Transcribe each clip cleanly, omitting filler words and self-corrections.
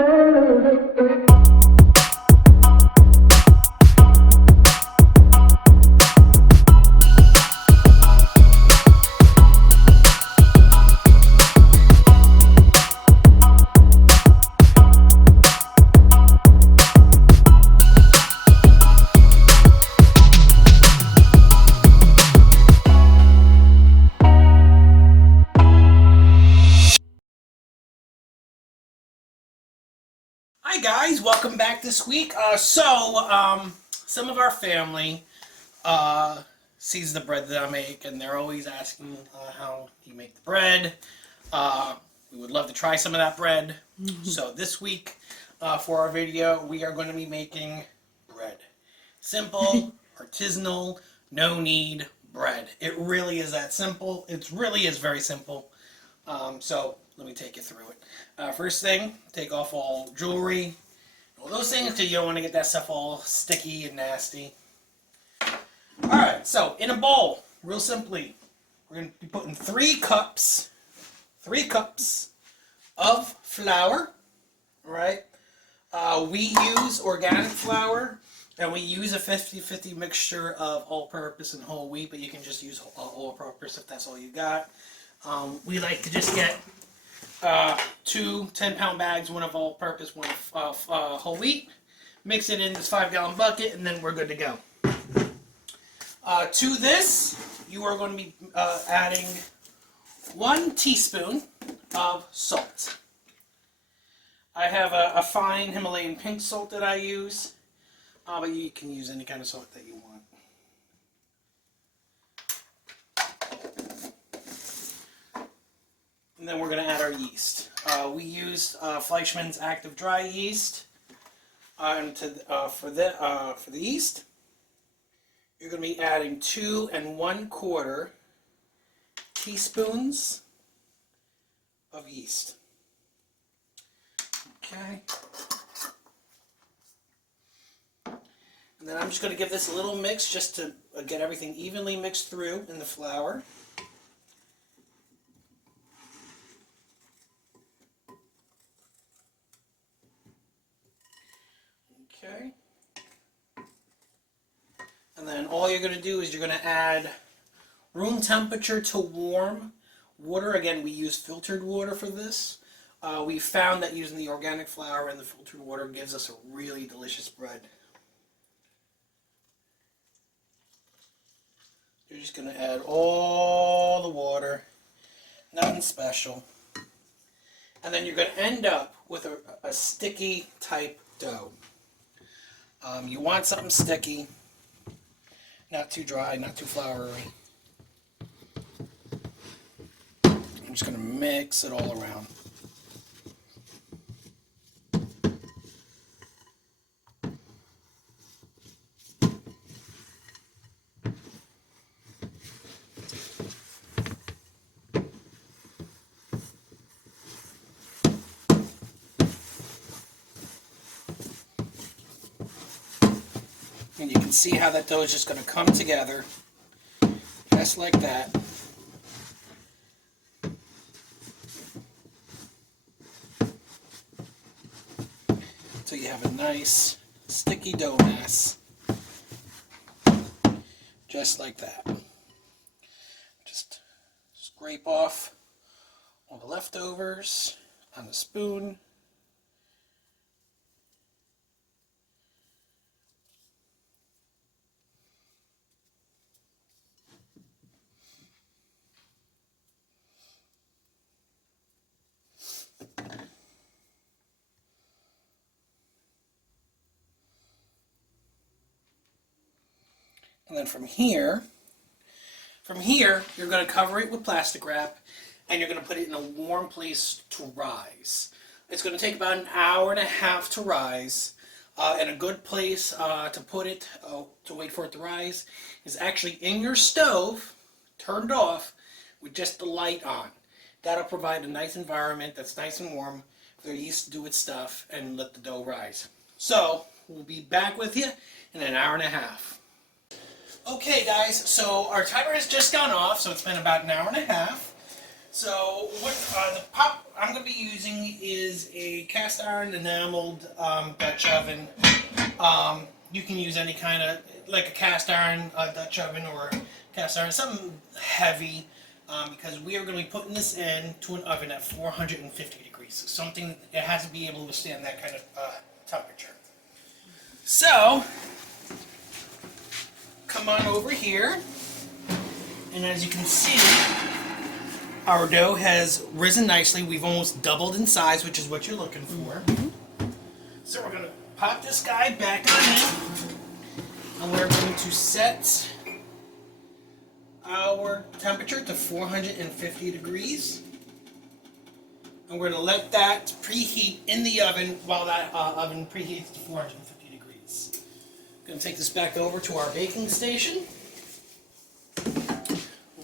Hi guys, welcome back this week. Some of our family sees the bread that I make, and they're always asking how you make the bread. We would love to try some of that bread. So this week, for our video, we are going to be making bread. Simple, artisanal, no knead bread. It really is that simple. It really is very simple. So let me take you through it. First thing, take off all jewelry, all those things, because you don't want to get that stuff all sticky and nasty. Alright, so in a bowl, real simply, we're going to be putting 3 cups of flour. Alright, we use organic flour, and we use a 50-50 mixture of all-purpose and whole wheat, but you can just use all-purpose if that's all you got. We like to just get 2 10-pound bags, one of all-purpose, one of whole wheat. Mix it in this 5-gallon bucket, and then we're good to go. To this, you are going to be adding 1 teaspoon of salt. I have a fine Himalayan pink salt that I use, but you can use any kind of salt that you want. And then we're going to add our yeast. We used Fleischmann's active dry yeast. For the yeast, you're going to be adding 2 1/4 teaspoons of yeast. Okay. And then I'm just going to give this a little mix just to get everything evenly mixed through in the flour. Okay. And then all you're going to do is you're going to add room temperature to warm water. Again, we use filtered water for this. We found that using the organic flour and the filtered water gives us a really delicious bread. You're just going to add all the water, nothing special. And then you're going to end up with a sticky type dough. You want something sticky, not too dry, not too floury. I'm just going to mix it all around. And you can see how that dough is just going to come together, just like that. Until you have a nice sticky dough mass, just like that. Just scrape off all the leftovers on the spoon. And then from here, you're going to cover it with plastic wrap, and you're going to put it in a warm place to rise. It's going to take about 1.5 hours to rise, and a good place to put it, to wait for it to rise, is actually in your stove, turned off, with just the light on. That'll provide a nice environment that's nice and warm for the yeast to do its stuff and let the dough rise. So, we'll be back with you in 1.5 hours. Okay guys, so our timer has just gone off, so it's been about 1.5 hours. So what the pot I'm going to be using is a cast iron enameled Dutch oven. You can use any kind of, like a cast iron Dutch oven or cast iron, something heavy, because we are going to be putting this in to an oven at 450 degrees. So something that has to be able to withstand that kind of temperature. So, come on over here, and as you can see, our dough has risen nicely. We've almost doubled in size, which is what you're looking for. So we're going to pop this guy back on in, and we're going to set our temperature to 450 degrees. And we're going to let that preheat in the oven while that oven preheats to 450 degrees. I'm going to take this back over to our baking station.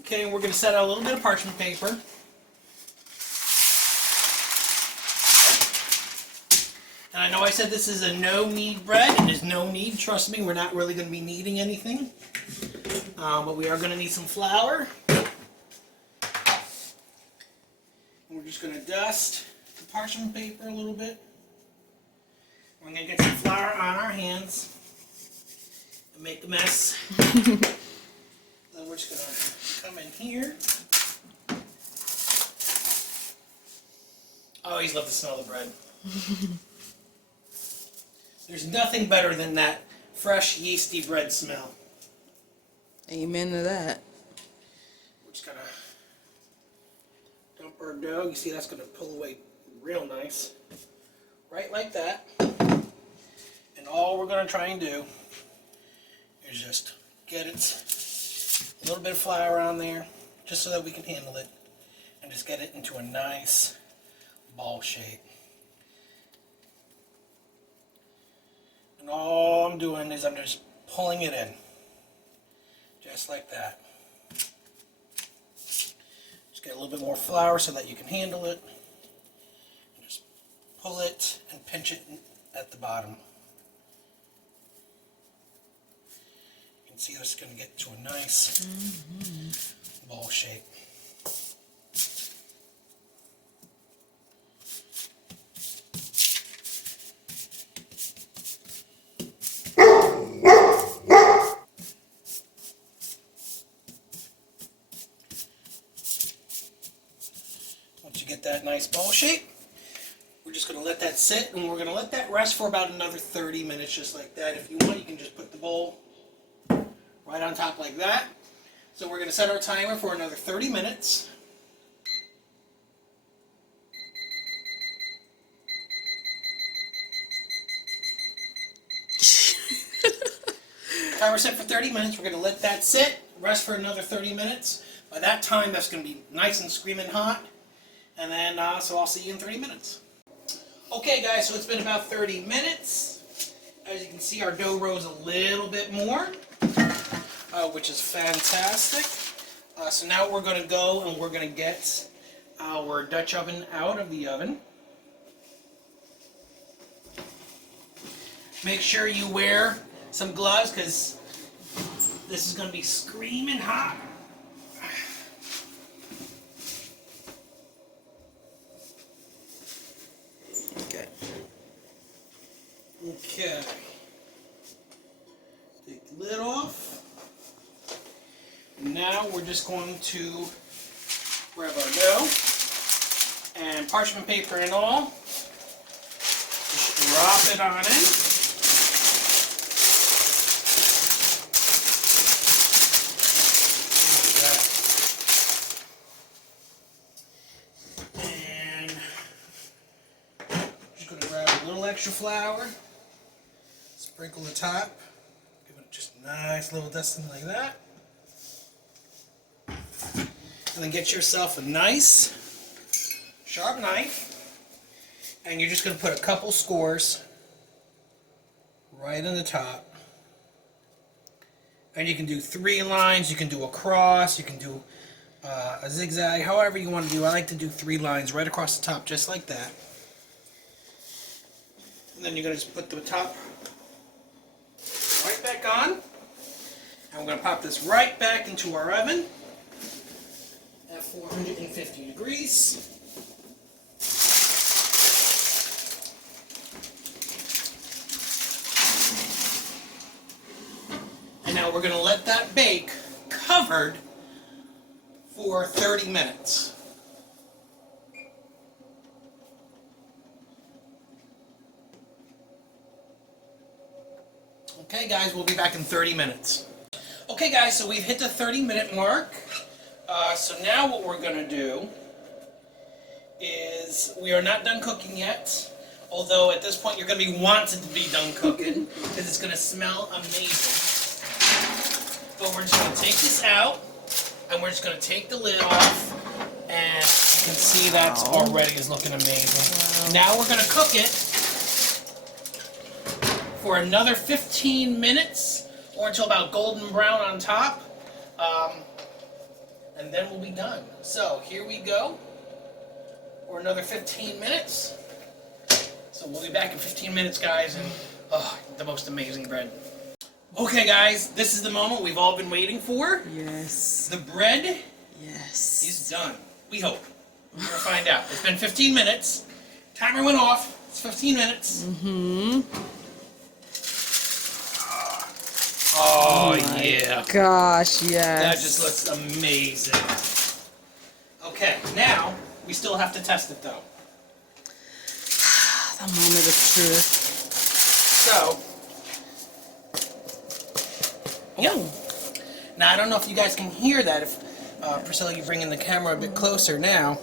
Okay, and we're going to set out a little bit of parchment paper. And I know I said this is a no-knead bread. It is no knead. Trust me, we're not really going to be kneading anything. But we are going to need some flour. And we're just going to dust the parchment paper a little bit. We're going to get some flour on our hands and make a mess. Then we're just going to come in here. I always love the smell of the bread. There's nothing better than that fresh, yeasty bread smell. Amen to that. We're just going to dump our dough. You see that's going to pull away real nice. Right like that. And all we're going to try and do is just get it, a little bit of flour on there, just so that we can handle it, and just get it into a nice ball shape. And all I'm doing is I'm just pulling it in, just like that. Just get a little bit more flour so that you can handle it, and just pull it and pinch it at the bottom. You can see this is going to get to a nice ball shape. Once you get that nice ball shape, we're just going to let that sit, and we're going to let that rest for about another 30 minutes, just like that. If you want, you can just put the bowl right on top like that. So we're going to set our timer for another 30 minutes. Timer set for 30 minutes. We're going to let that sit, rest for another 30 minutes. By that time, that's going to be nice and screaming hot. And then, so I'll see you in 30 minutes. Okay, guys, so it's been about 30 minutes. As you can see, our dough rose a little bit more, which is fantastic. So now we're going to go and we're going to get our Dutch oven out of the oven. Make sure you wear some gloves because this is going to be screaming hot. Okay. Take the lid off. Now we're just going to grab our dough and parchment paper and all. Just drop it on in. And just going to grab a little extra flour. Sprinkle the top, give it just a nice little dusting like that. And then get yourself a nice sharp knife, and you're just going to put a couple scores right on the top. And you can do 3 lines, you can do a cross, you can do a zigzag, however you want to do. I like to do 3 lines right across the top, just like that. And then you're going to just put the top right back on, and we're going to pop this right back into our oven at 450 150 degrees. And now we're going to let that bake covered for 30 minutes. Okay guys, we'll be back in 30 minutes. Okay guys, so we've hit the 30-minute mark. So now what we're going to do is, we are not done cooking yet. Although at this point you're going to be wanting to be done cooking because it's going to smell amazing. But we're just going to take this out and we're just going to take the lid off, and you can see that's already is looking amazing. Wow. Now we're going to cook it for another 15 minutes or until about golden brown on top, and then we'll be done. So here we go for another 15 minutes. So we'll be back in 15 minutes, guys, and the most amazing bread. Okay, guys, this is the moment we've all been waiting for. Yes. The bread Yes. is done. We hope. We're going to find out. It's been 15 minutes. Timer went off. It's 15 minutes. Mm-hmm. Oh yeah. Gosh, yes. That just looks amazing. Okay, now we still have to test it though. The moment of truth. So, yeah. Now I don't know if you guys can hear that. If Priscilla, you bring in the camera a bit closer now.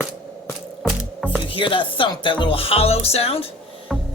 If you hear that thump, that little hollow sound,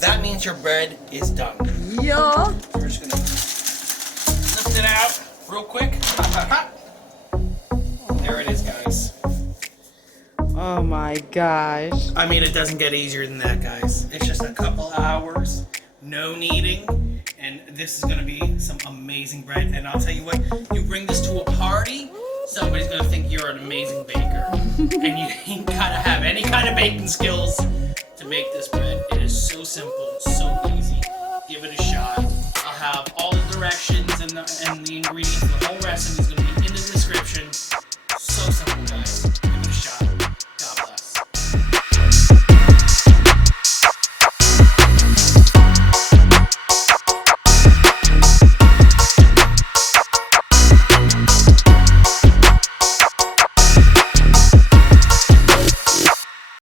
that means your bread is done. Yeah. We're just gonna lift it out real quick. There it is, guys. Oh my gosh. I mean, it doesn't get easier than that, guys. It's just a couple hours, no kneading, and this is gonna be some amazing bread. And I'll tell you what, you bring this to a party, somebody's gonna think you're an amazing baker. And you ain't gotta have any kind of baking skills to make this bread. It is so simple, so easy. Give it a shot. I'll have all the directions and the ingredients. The whole recipe is gonna